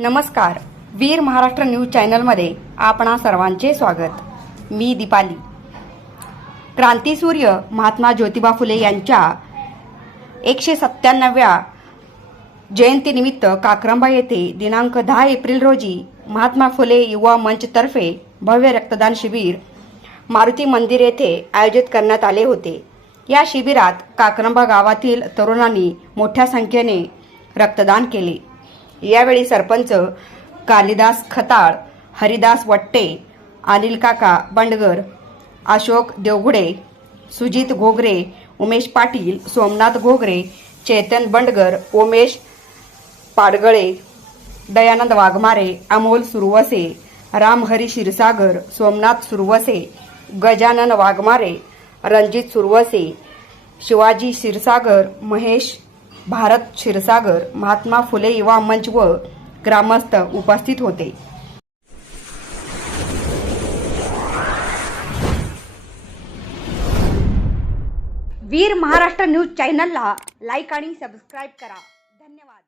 नमस्कार. वीर महाराष्ट्र न्यूज चॅनलमध्ये आपणा सर्वांचे स्वागत. मी दीपाली. क्रांतीसूर्य महात्मा ज्योतिबा फुले यांच्या एकशे सत्त्याण्णव्या जयंतीनिमित्त काक्रंबा येथे दिनांक दहा एप्रिल रोजी महात्मा फुले युवा मंचतर्फे भव्य रक्तदान शिबिर मारुती मंदिर येथे आयोजित करण्यात आले होते. या शिबिरात काक्रंबा गावातील तरुणांनी मोठ्या संख्येने रक्तदान केले. यावेळी सरपंच कालिदास खताळ हरिदास वट्टे अनिल काका बंडगर अशोक देवघुडे सुजित घोगरे उमेश पाटील सोमनाथ घोगरे चेतन बंडगर उमेश पाडगळे दयानंद वाघमारे अमोल सुरवसे रामहरी क्षीरसागर सोमनाथ सुरवसे गजानन वाघमारे रणजित सुरवसे शिवाजी क्षीरसागर महेश भारत क्षीरसागर महात्मा फुले युवा मंच व ग्रामस्थ उपस्थित होते. वीर महाराष्ट्र न्यूज चॅनलला लाईक आणि सबस्क्राईब करा. धन्यवाद.